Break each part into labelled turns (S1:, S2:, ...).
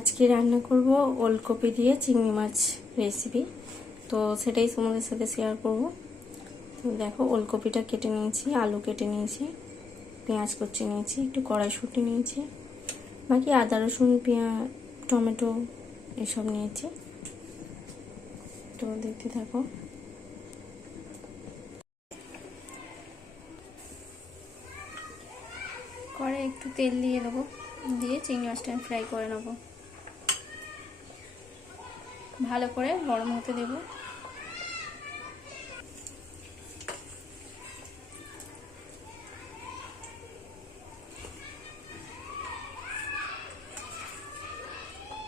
S1: আজকে রান্না করব ওলকপি দিয়ে চিংড়ি মাছ রেসিপি তো সেটাই তোমাদের সাথে শেয়ার করব। তো দেখো, ওলকপিটা কেটে নিয়েছি, আলু কেটে নিয়েছি, পেঁয়াজ কুচি নিয়েছি, একটু কড়াইশুঁটি নিয়েছি, বাকি আদা, রসুন, পেঁয়াজ, টমেটো এসব নিয়েছি। তো দেখতে থাকো।
S2: করে একটু তেল দিয়ে দেবো, দিয়ে চিংড়ি মাছটা ফ্রাই করে নেব। ভালো করে গরম হতে দেবো।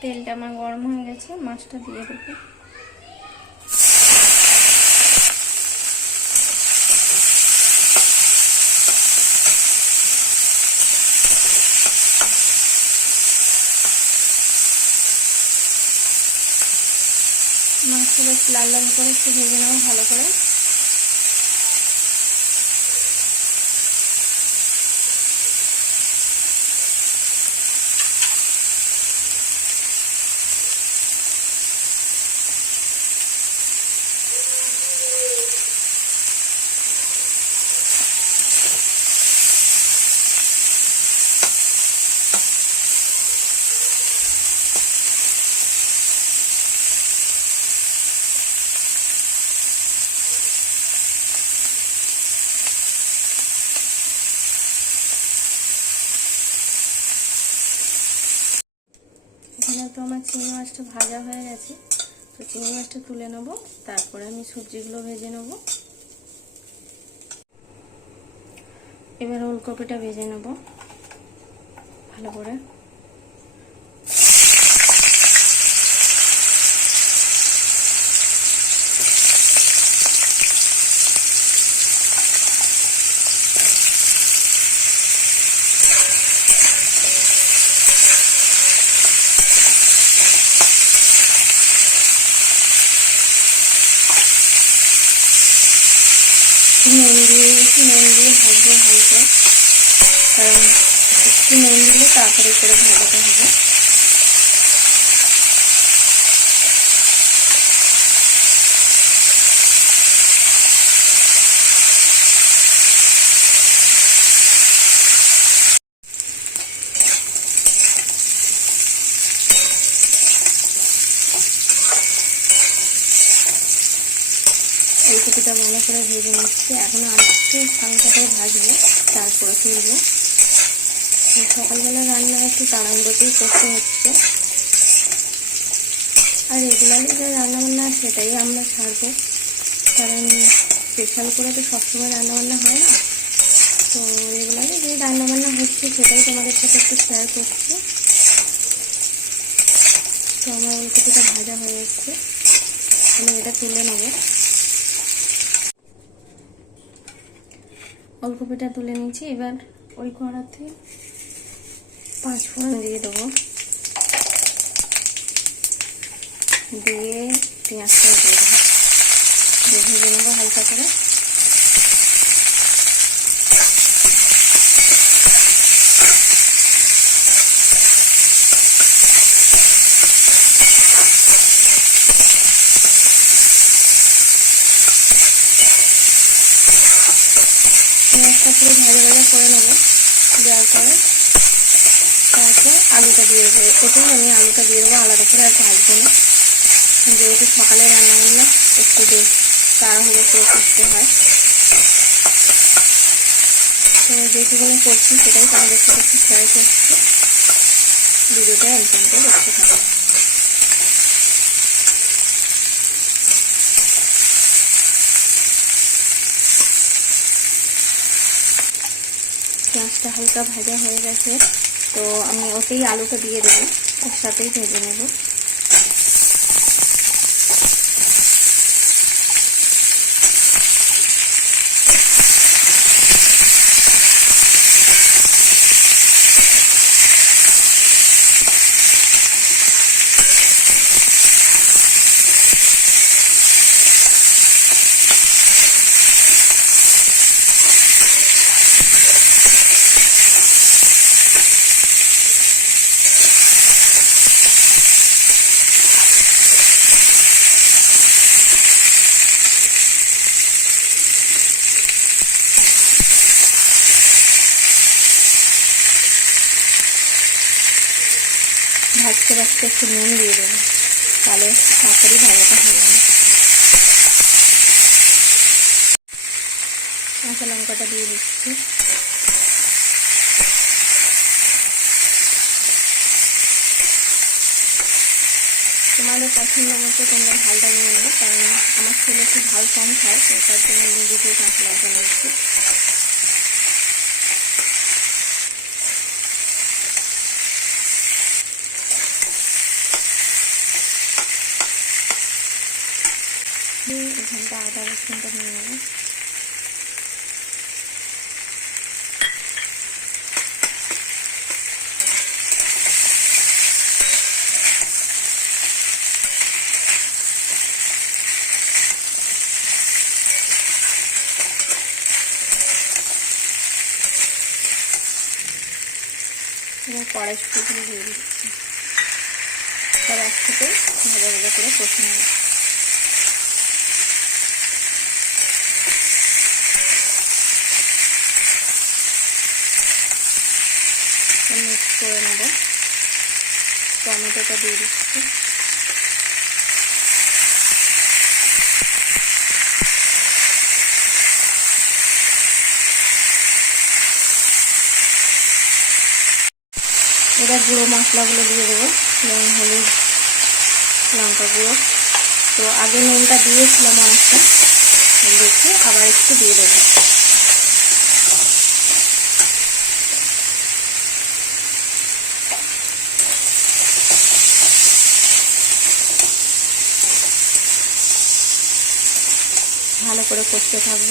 S2: তেলটা আমার গরম হয়ে গেছে মাছটা দিয়ে দেবো। মাছটা বেশ লাল লাল করে একটু ভেজে নেব ভালো করে এখানে তো আমার চিংড়ি মাছটা ভাজা হয়ে গেছে। তো চিংড়ি মাছটা তুলে নেব, তারপরে আমি সবজিগুলো ভেজে নেব। এবার ওলকপিটা ভেজে নেব ভালো করে নুন দিয়ে একটু নুন দিয়ে ভাজবো হালকা। কারণ একটু নুন দিলে তাড়াতাড়ি করে ভাজাটা হবে। কপিটা ভালো করে ভেজে নিচ্ছি। এখন আর একটু হালকা করে ভাজবো, তারপরে তুলবো। সকালবেলা রান্না একটু তাড়াহুড়োতেই করতে হচ্ছে। আর রেগুলারলি যে রান্নাবান্না সেটাই আমরা ছাড়বো। কারণ স্পেশাল করে তো সবসময় রান্নাবান্না হয় না। তো রেগুলারলি যে রান্নাবান্না হচ্ছে সেটাই তোমাদের সাথে একটু শেয়ার করছি। তো আমার ওলকপিটা ভাজা হয়ে যাচ্ছে আমি এটা তুলে নেব। ওলকপিটা তুলে নিয়েছি। এবার ওই কড়াতে পাঁচ ফোড়ন দিয়ে দেবো। দিয়ে পেঁয়াজটা দিয়ে ভেজে নেব হালকা করে। পুরো ভাজা ভাজা করে নেব, দেওয়ার পরে তারপর আলুটা দিয়ে দেবো। এটাই আমি আলুটা দিয়ে দেবো, আলাদা করে আর ভাজবো না। যেহেতু সকালে রান্নাবান্না একটু বেশ তাড়াহুড়ো করে করতে হয়। তো যেটুকুনি করছি সেটাই তোমাদের সাথে একটু শেয়ার করছি। ভিডিওটা করে দেখতে থাকো। পেঁয়াজটা হালকা ভাজা হয়ে গেছে, তো আমি ওতেই আলুটা দিয়ে দেবো ওর সাথেই ভেজে নেব।
S1: ভাজতে ভাজতে একটু নুন দিয়ে দেবো। তাহলে তাড়াতাড়ি ভাজাটা হয়ে যাবে। কাঁচা লঙ্কাটা দিয়ে দিচ্ছি। তোমাদের পছন্দ মতো তোমরা ঝালটা নিয়ে নেবে কারণ আমার ছেলে একটু ঝাল কম খায়, তো তার জন্য দুটো কাঁচা লঙ্কা নিচ্ছি। দিয়ে এখানটা আদা রসুনটা নিয়ে নেব এবার কড়াইশুটিগুলো দিয়ে দিচ্ছি। সব একসাথে ভাজা ভাজা করে কষে নেব করে নেব। টমেটোটা দিয়ে দিচ্ছি। এবার গুঁড়ো মশলাগুলো দিয়ে দেবো যেমন হলুদ, লঙ্কা গুঁড়ো। তো আগে নুনটা দিয়েছিলাম অনেকটা, দেখে আবার একটু দিয়ে দেবো। ভালো করে কষতে থাকব।